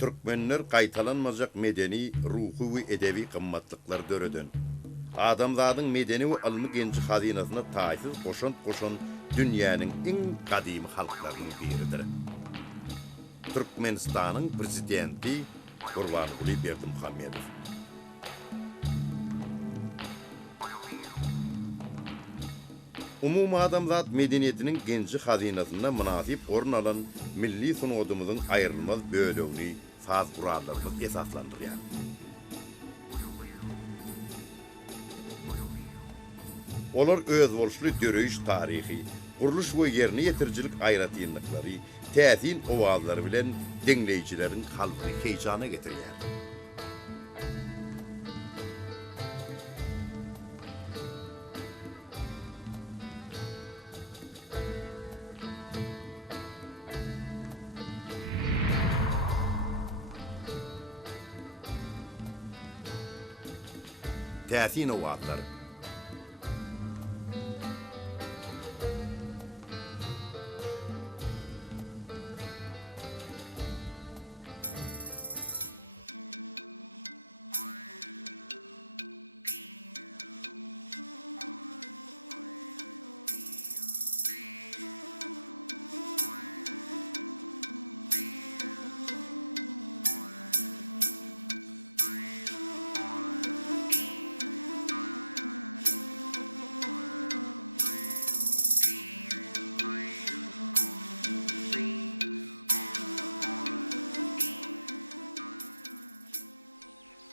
Türkmenler qaytalanmazak medeni, ruhu ve edebi qımmatlıklar dörödön. Adamzadın medeni ve alımı genci hazinasına taysız koşan dünyanın en kadimi halklarının biridir. Türkmenistan'ın prezidenti Gurbanguly Berdimuhamedov. Umum adamzat medeniyetinin genci hazinasında münasip orun alan milli sunodumuzun ayrılmaz bölüğünü saz kurallarımız esaslandırıyor. Olar öz bolşly dörüş tarihi, quruluş ve yerini yetiricilik aýratynlykları, täsin owazlary bilen dinleýijilerin kalbyny heýjana getirýär. Täsin owazlary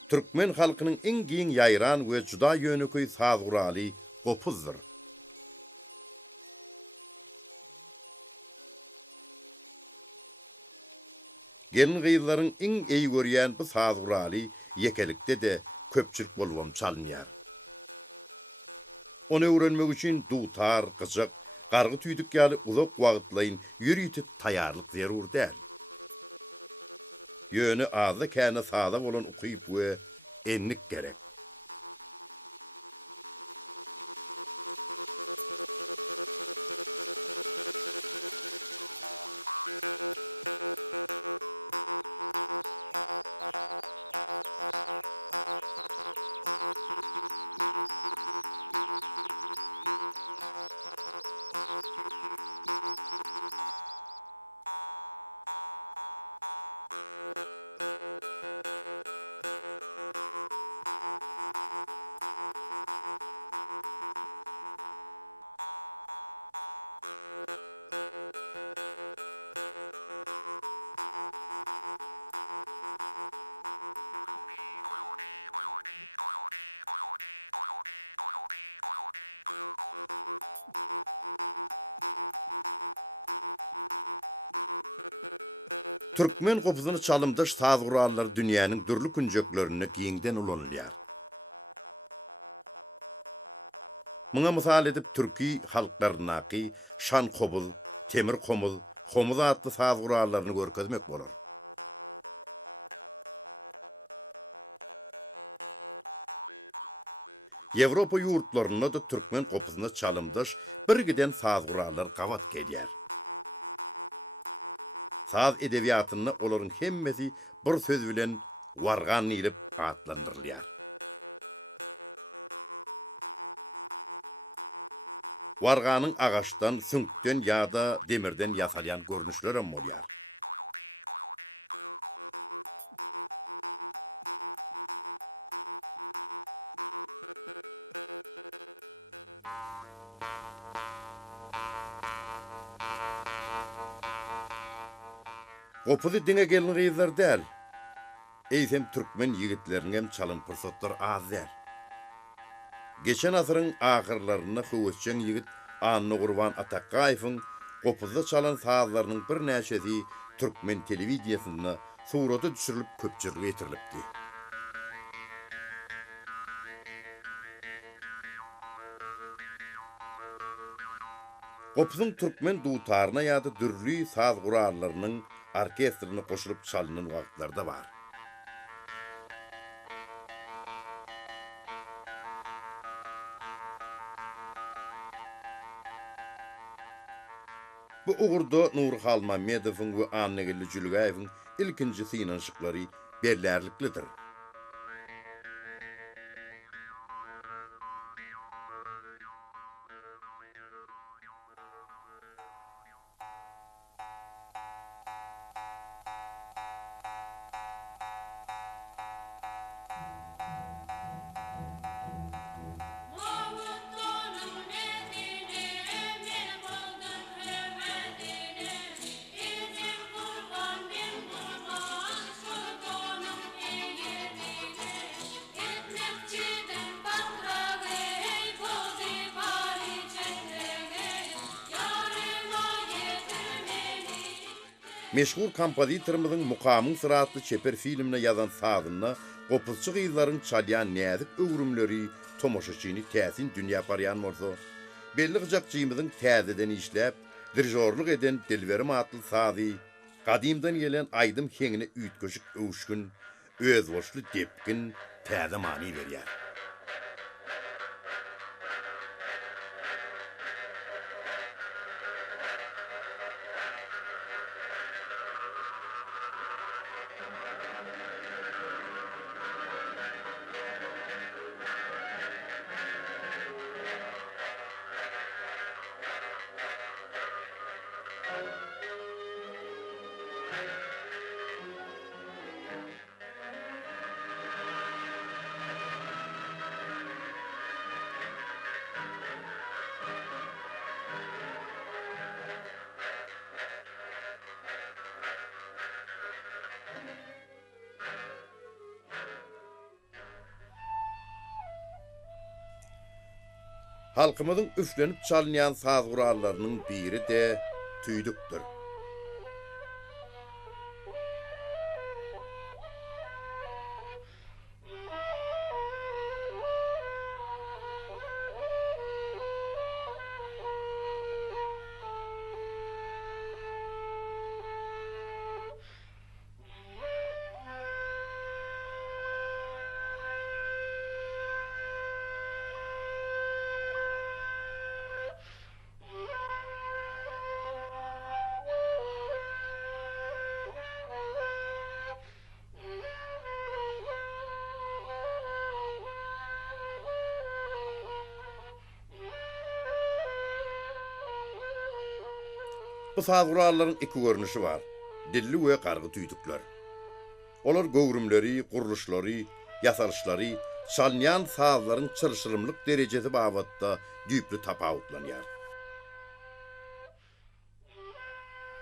Türkmen halkynyň en giň ýaýran we juda ýönüki saz guraly gopuzdur. Gelin gyzlaryň en eý görýän bu saz guraly yekelikde de köpçük bolwan çalmaýar. Onu öwrenmek üçin dutar, gyjak, gargy tüýdük ýaly uzak wagtlaýyn ýürüýtip taýýarlyk zerur däl. Yönü azı kâne sağlam olan ukuyup ve enlik gerek. Türkmen gopuzyny çalymdaş saz gurallar dünýäniň dürli künjeklerini giňden ulanýar. Muňa mysal edip türki halklarynaky şan kobul, temir komul, komuz atly saz gurallaryny görkezmek bolar. Ýewropa ýurtlarynda da türkmen gopuzyna çalymdaş bir giden saz gurallar gawat gelýär. Saz edebiýatyny olaryň hemmesi bir söz bilen wargan ilip atlandyrýar. Warganyň agaçdan, sünkden ýa-da demirden ýasalýan görnüşleri bolýar. Gopuzy diňe gelin gyzlar däl. Eýsem türkmen ýigitleriniň hem çalym pursatlary az däl. Geçen asyryň ahyrlaryna höwetçen ýigit Anny Gurban Ataqaýewiň gopuzda çalan sazlarynyň bir näçesi türkmen telewiziýasyna suraty düşürilip köpçülük etirilipdi. Gopuzyň türkmen dutaryna ýa-da dürli saz gurallarynyň orkestryna goşulyp çalynan wagtlarda bar. Bu uğurda Nur Halmamedowyň we Annegil Jülgaýewiň ilkinji synanşyklary berlerliklidir. Meşhur kompozitorymyzyň Mukamyň Syratly çeper filmine ýazan sazyna gopulçy gyzlaryň çalýan näzik öwrümleri tomoşaçyny täsin dünýä barýan bolsa, belli gıjakçymyzyň täzeden işläp, dirijorluk eden Dilberim atly sazy, gadymdan gelen aýdym heňine üýtgeşik öwüşgün, özboşly depkin täze many berýär. Halkymyzyň üflenip çalynýan saz gurallarynyň biri de tüýdükdir. Bu saz gurallaryň iki görnüşi bar. Dilli we gargy tüýdükler. Olar gowrumlary, guruluşlary, ýasalyşlary, çalynýan sazlaryň çylşyrymlyk derejesi babatda düýpli tapawutlanýar.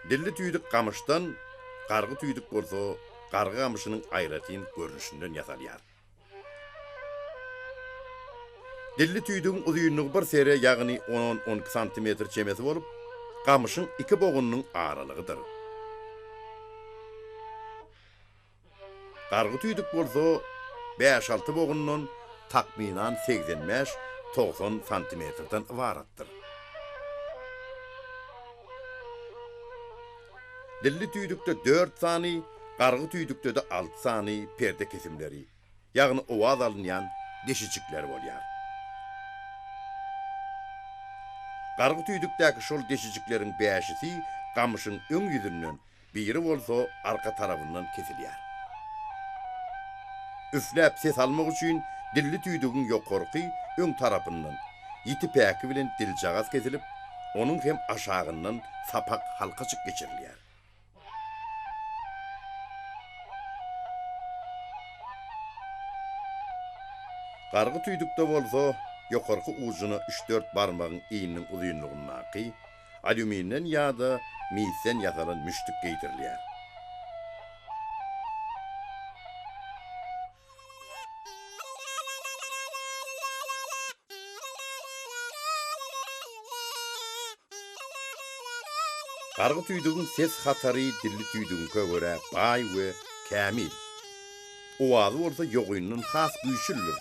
Dilli tüýdük gamışdan, gargy tüýdük bolsa, gargy gamışynyň aýratyn görnüşinden ýasalýar. Dilli tüýdüň uzunlygy bir sere, ýagny 10-12 cm çemesi bolup, gamışyň iki bogunyň aralygydyr. Gargy tüýdük bolsa 5-6 bogundan takminan 85-90 cm-den ibaratdyr. Dilli tüýdükde 4 sany, gargy tüýdükde de 6 sany perde kesimleri, ýagny owaz alynýan deşiçikler bolýar. Gargy tüýdükdäki şol deşiçikleriň 5-si gamışyň öň ýüzünden, biri bolsa arka tarabyndan kesilýär. Üfläp ses almak üçin dilli tüýdügiň ýokarky öň tarapyndan ýiti päki bilen diljagaz kesilip, onuň hem aşagyndan sapak halkaçyk geçirilýär. Gargy tüýdükde bolsa, ýokarky ujuny 3-4 barmagyň iňiniň uzunlygyny alüminden ýa-da misen ýasalan müştik giydirilýär. Gargy tüýdügiň ses hatary dilli tüýdügiňe görä baý we kämil. Owazy bolsa ýogynyň has güýçlüdir.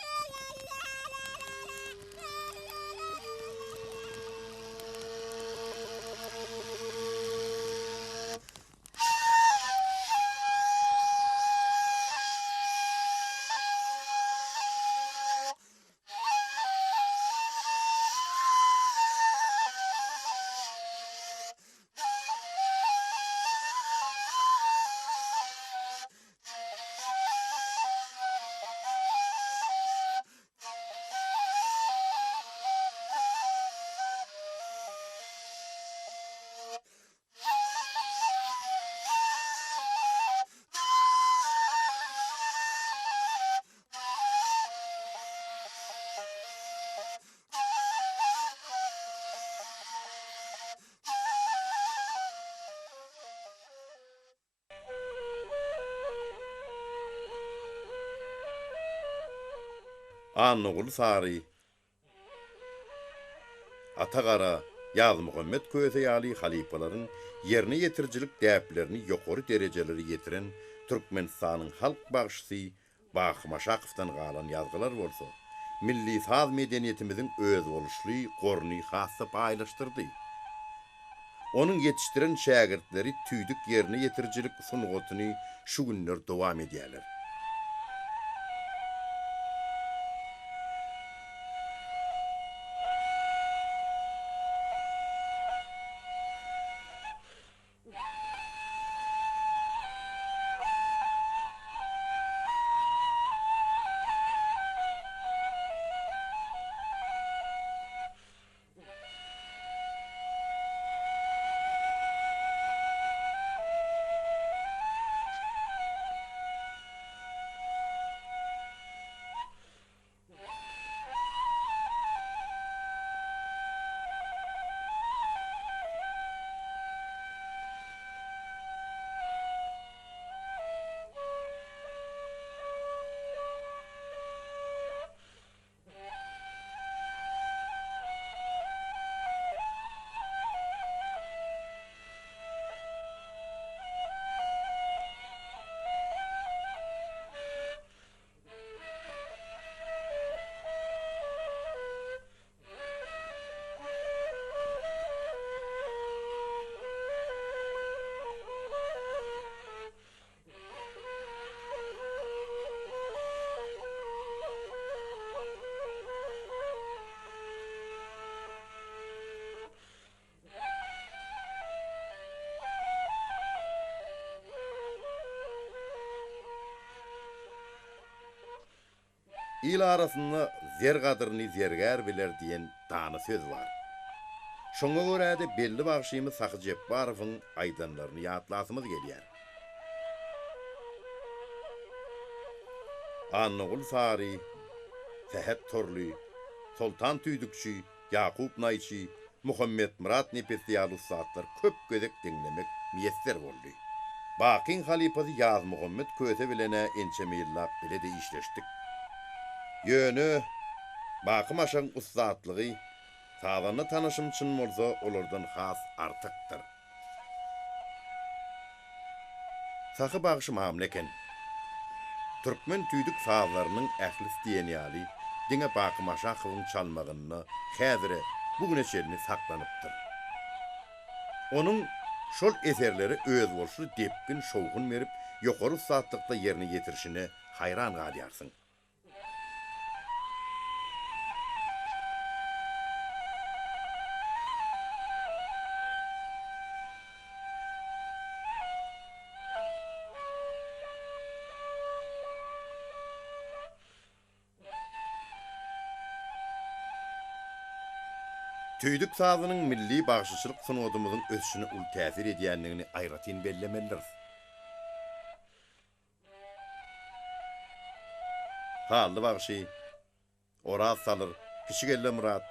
Annogul Sari, Atagara, Yaz Muhammed Köse halifaların yerine getiricilik däplerini ýokary dereceleri getiren Türkmenistanyň halk bagşysy Bahmaşakovdan galan ýazgylar bolsa, milli saz medeniýetimiziň öz boluşly gorny hassa paýlaşdyrdy. Onun yetiştiren şägirtleri tüýdük yerine getiricilik sunugatyny şu günler dowam edýärler. İl arasında zer gadryny zergär biler diýen dany söz bar. Şoňa görä-de belli bagşymy Saky Jepbarowyň aýdanlaryny ýatlasymyz gelýär. Annogul Sari, Sehet Torly, Sultan Tüýdükçi, Ýakup Naýçy, Muhammed Murat Nepesi ýaly ustadlar köp gözek diňlemek miýesser boldy. Bakin halifasy Ýaz Muhammed Köse bilene ençe ýyllap bilede işleşdik. Yönü, bakım aşan ustadlığı, sağlanı tanışım çın bolsa olardan has artıktır. Sakı bağışı mamleken. Türkmen tüydük sağlarının ählis diýen ýaly, diňe bakım aşakyň çalmagyny häzire bugüne çelini saklanıpdyr. Onun şol eserleri öz bolşy depkin şowgun berip, ýokary ustadlykda ýerine getirişine hayran galýarsyň. Tüydük sazynyň milli bagşyçylyk sunudymyzyň ösüşine ul täsir edýänligini aýratyn bellemelidir. Hally bagşy, Oraz Salır, Kiçigelle Murat,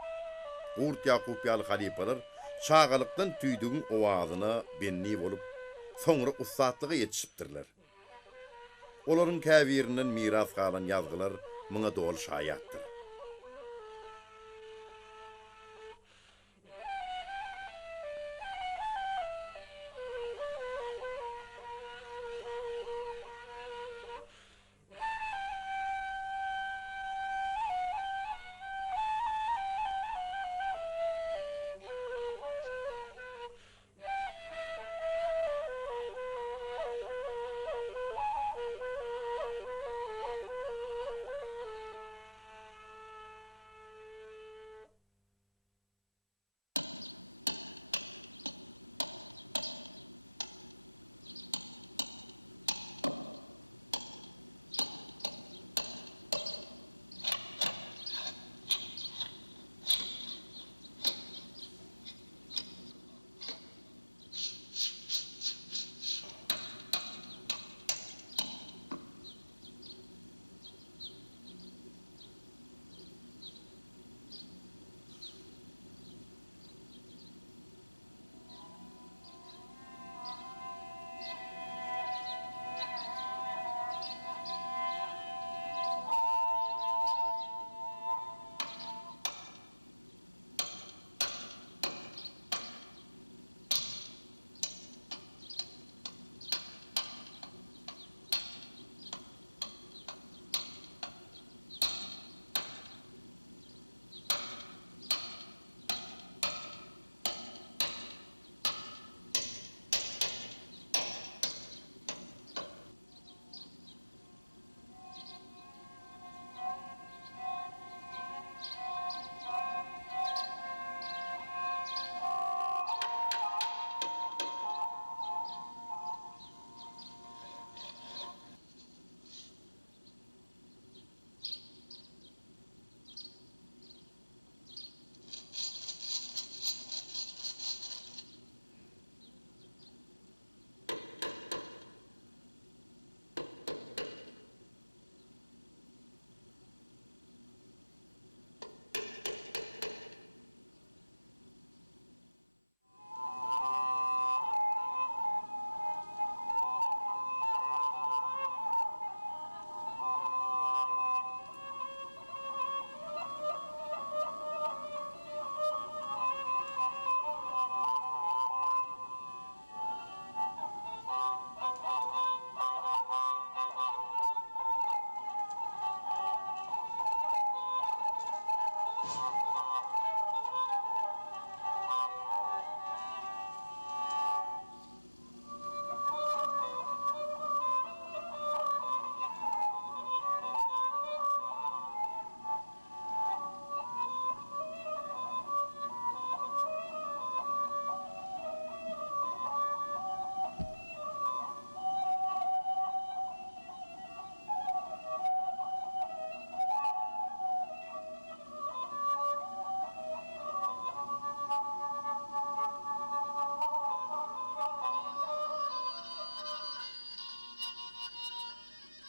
Urt Ýakup ýaly halipalar çağalykdan tüýdügiň owazyna benni bolup, soňra ustadlyga ýetişipdirler. Olaryň käbirinden miras galan ýazgylar muňa dol şaýatdyr.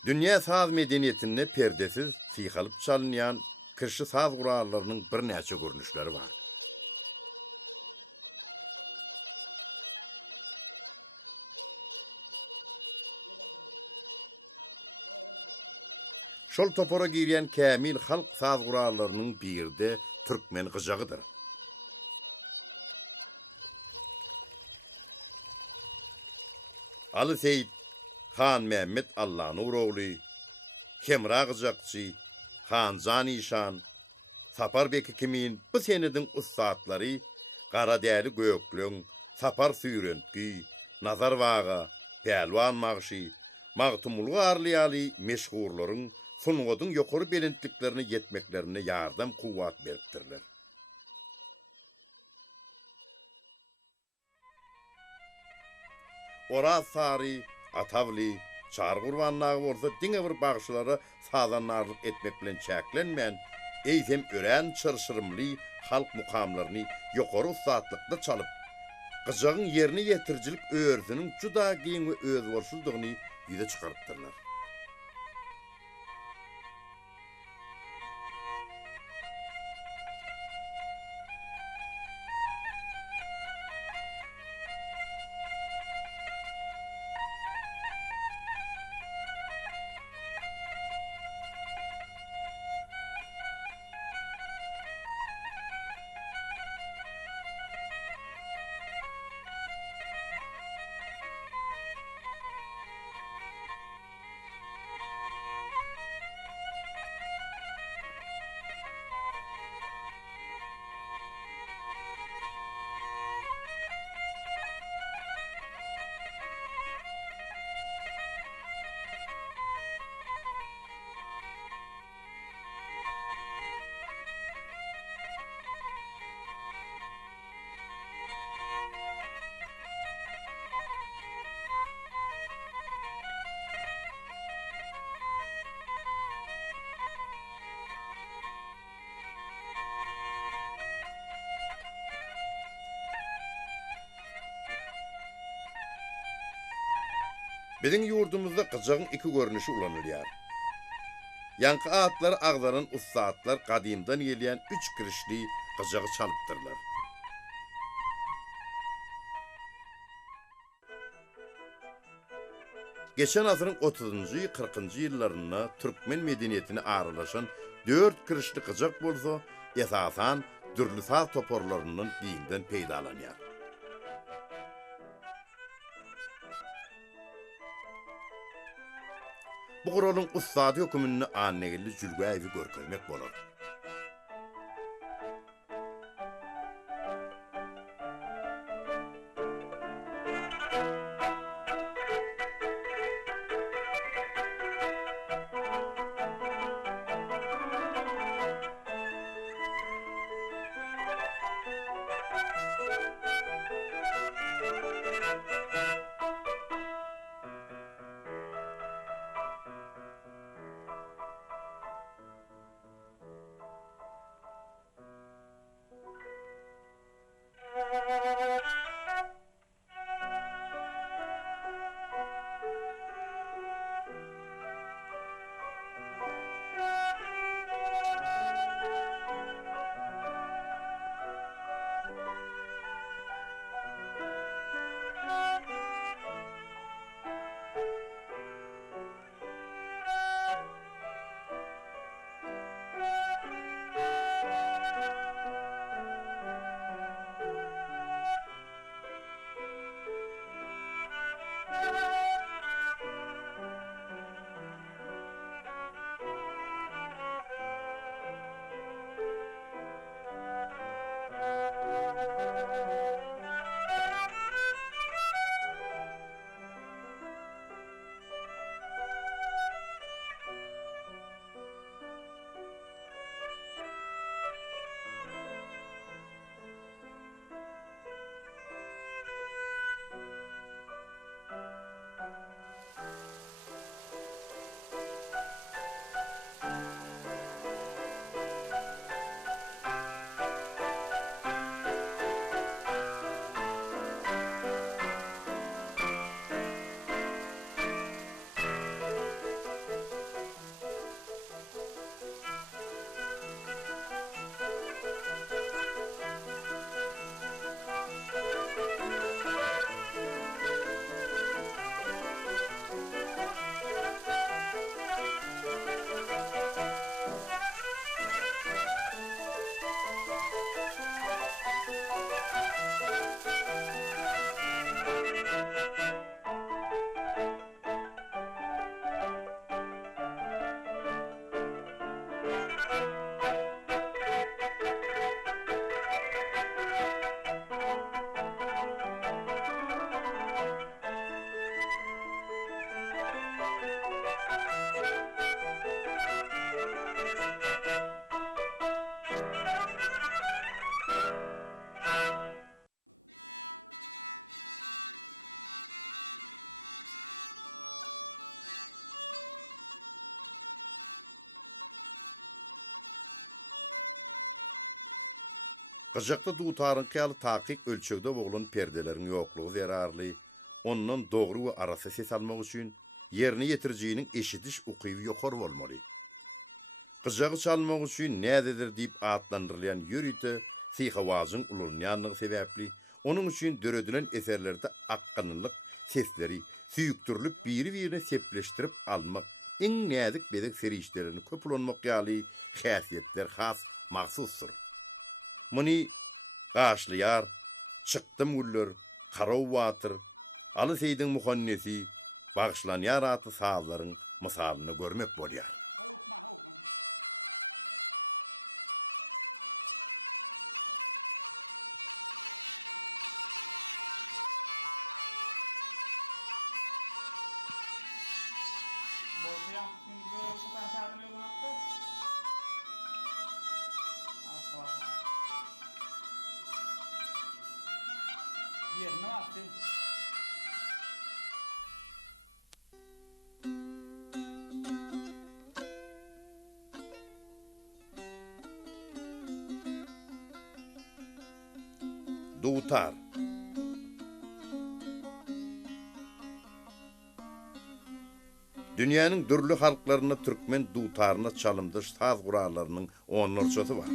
Dünya saz medeniyetinde perdesiz, sıyhalıp çalınyan kırşı saz qurallarının bir näçe görnüşleri var. Şol topora girýän kämil halk saz qurallarının birde türkmen gyjagıdyr. Ali Seyit, Han Mehmet Allah'ın uğrowly, Kemra Gyjakçy, Han Zanişan, Sapar Beki kimin bu senedin ustatlary Gara Däli Göklüň, Sapar Süýrenki, Nazar Waga, Pelwan Magşy, Magtumul Garlyýaly meşhurlaryň sunwadyn ýokary belentliklerini yetmeklerine ýardam kuwwat beripdirler. Oraz Sari, Atavli, Çar Gurbanlagy bolsa diňe bir bagşylara sazanarlyk etmek bilen çäklenmän, eýsem örän çyrşyrymly halk mukamlaryny ýokary ustatlykda çalyp, gyjagyň ýerini ýetirjilik öwrüsiniň juda giň we özboşsuzdygyny ýüze çykarypdyrlar. Bizim yurdumuzda gyjagyň iki görnüşi ulanylýar. Yankı atlar agzaran ustaatlar kadimdan gelýän 3 kirişli gyjagy çalypdyrlar. Geçen asyryň 30-njy, 40-njy ýyllarynda türkmen medeniýetine aralaşan 4 kirişli gyjak bolsa, esasan dürli saz toporlarynyň birinden peýdalanýar. Bu guralın ustady hökümini annegilli jülgäýi görkezmek bolar. Gıjakda dutarın kalı takik ölçügde boğulan perdelerin yokluğu zararlı. Ondan doğru ve arası ses almak üçün yerini yetireceğinin eşitiş ukuyup yokor olmalı. Gıjağı çalmak üçün nededir deyip adlandırılan yürütü sihawazın ulunyanlığı sebepli. Onun üçün dörödülen eserlerde akkanlılık sesleri süyüktürülüp biri-birine sepleştirip almak en nedik bedek serişlerini köpülanmak yali khasiyetler has mahsustur. Muni gaşlıyar, çıktım güller, karav watır, alı seydin muhannesi, bağışlanıyar atı sağların misalını görmek bolýar. Yerine attı. Dutar. Dünyanın dürlü halklarına Türkmen dutarına çalımdış saz gurarlarının onlarçası var.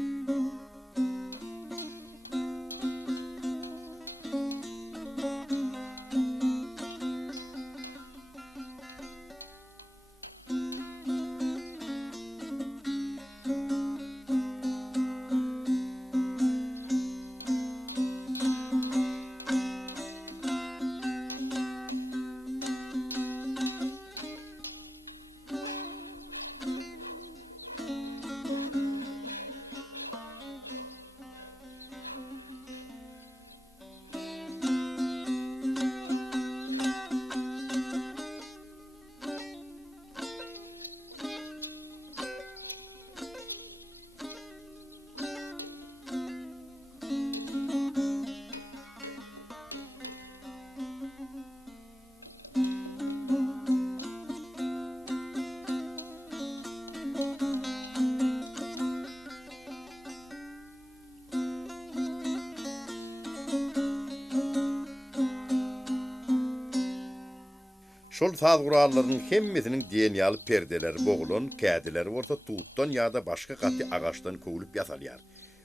Şol saz gurarlarının hemmesinin deniyalı perdeleri boğulan, kadileri orta tuğuttan ya da başka katı ağaçtan kovulup yasalyar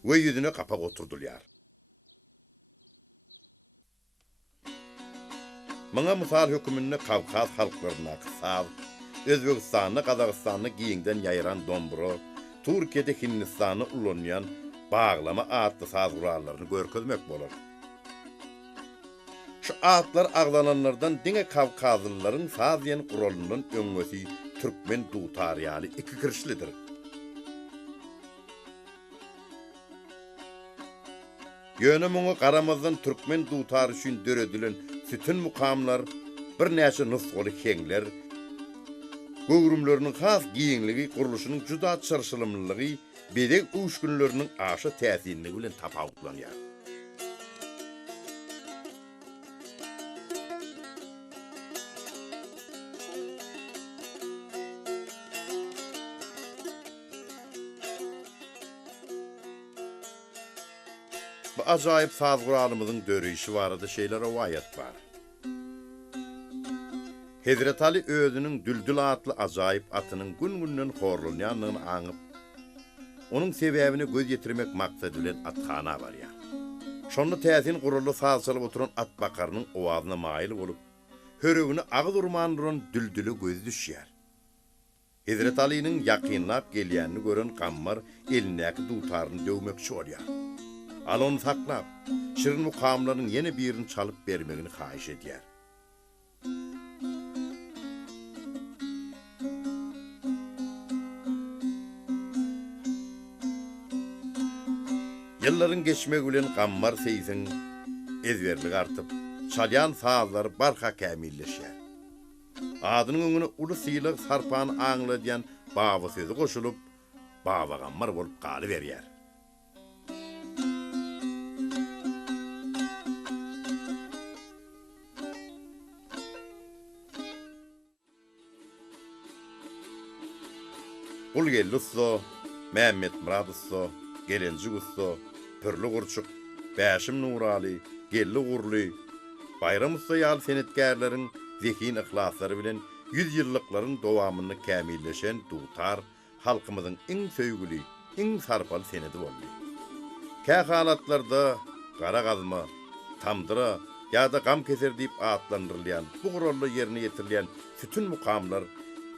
ve yüzüne kapak oturdulyar. Mana misal hükümünne Kavkaz halklarına saz, Özbekistan'ı, Kazakistan'ı giyinden yayıran domburo, Türkiye'de Hindistan'ı ulanyan bağlama adlı saz gurarlarını görkezmek bolar. Şu atlar ağlananlardan dine Kavkazlıların saziyen kuralının öňüsi Türkmen dutar ýaly iki kirişlidir. Ýöne muňa garamazdan Türkmen dutar üçin döredilen sütün mukamlar, bir näçe nusgaly heňler, göwrümleriniň has giýinligi, guruluşynyň juda çarşylymlygy, bedek uşgunlarının aşa täsirligi bilen tapawutlanýar. Bu ajaýyp saz guralymyzyň dörüşi barada şeýler rivayet bar. Hezret Ali özüniň düldül atly ajaýyp atynyň gün-günden horlanýanlygyny aňyp, onuň sebäbini göz ýetirmek maksady bilen athana barýar. Şonu täsin gurully saz çalyp oturan at bakarynyň owazyna maýyl bolup, höregini agyz urmandyran düldüli göz düşýär. Hezret Ali'nin ýakynlap gelýänini gören gammar elindäki dutaryny döwmekçi bolýar. Alon saklap, şirin mukamlaryň ýene birini çalyp bermegini haýyş edýär. Yılların geçmek bilen gammar seysin ezberlik artıp, çalyan sazlar barha kämilleşär. Adynyň öňüne uly syýlyk sarpan aňly diýen baba sözi goşulyp, baba gammar bolup galy berýär. Ul geldi usta, Mehmet Murad usta, Gelenci usta, Pürlü Gurçuk, Bäşim Nurali, Gelli Gurly, Bayram usta ýaly senetgärleriň zekin ihlasları bilen 100 ýyllyklaryň dowamyny kämilleşen dutar halkymyzyň iň söýgüli, iň sarpal senedi boldy. Kä halatlarda gara gazma, tamdyra ýa-da gam keser diýip atlandyrylýan, bu gurully ýerine ýetirilýän bütün mukamlar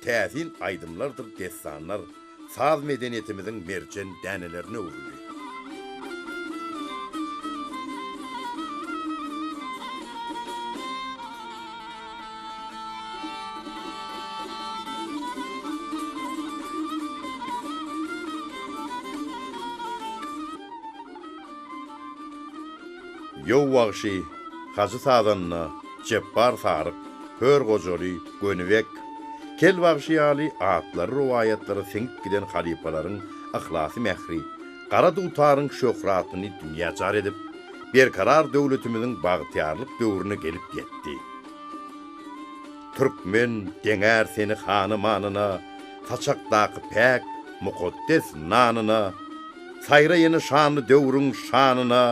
täsin aýdymlardyr destanlar, saz medeniýetimiziň merjen dänelerine uruly. Yow wagşy, Hacı Sadanna, Jeppar Saryk, Hör Gojaly, Gönübek, Kel wagşy ýaly atlary rowayatlary seňip giden halipalaryň ahlasy mähri, gara dutaryň şöhratyny dünýä jar edip, berkarar döwletimiziň bagtyarlyk döwrüne gelip ýetdi. Türkmen deňär seni hanymanyna, taçakdaky päk mukaddes nanyna, saýra ýene şanly döwrüň şanyna,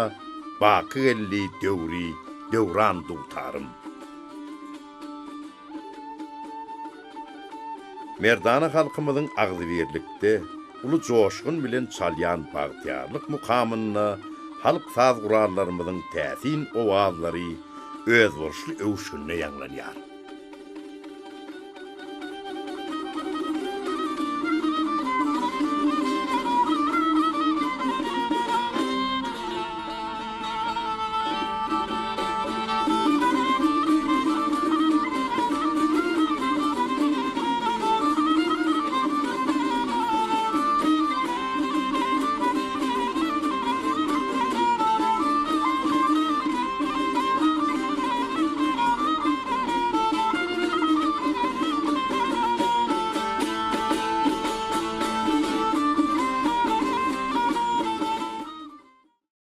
baky gelli döwri, döwran dutarym. Merdana halkymyzyň agzy berlikde, uly joşgun bilen çalyan bagtyarlyk mukamyna, halk saz gurarlarymyzyň täsin owazlary öz borçly öwüşüne ýanglanýar.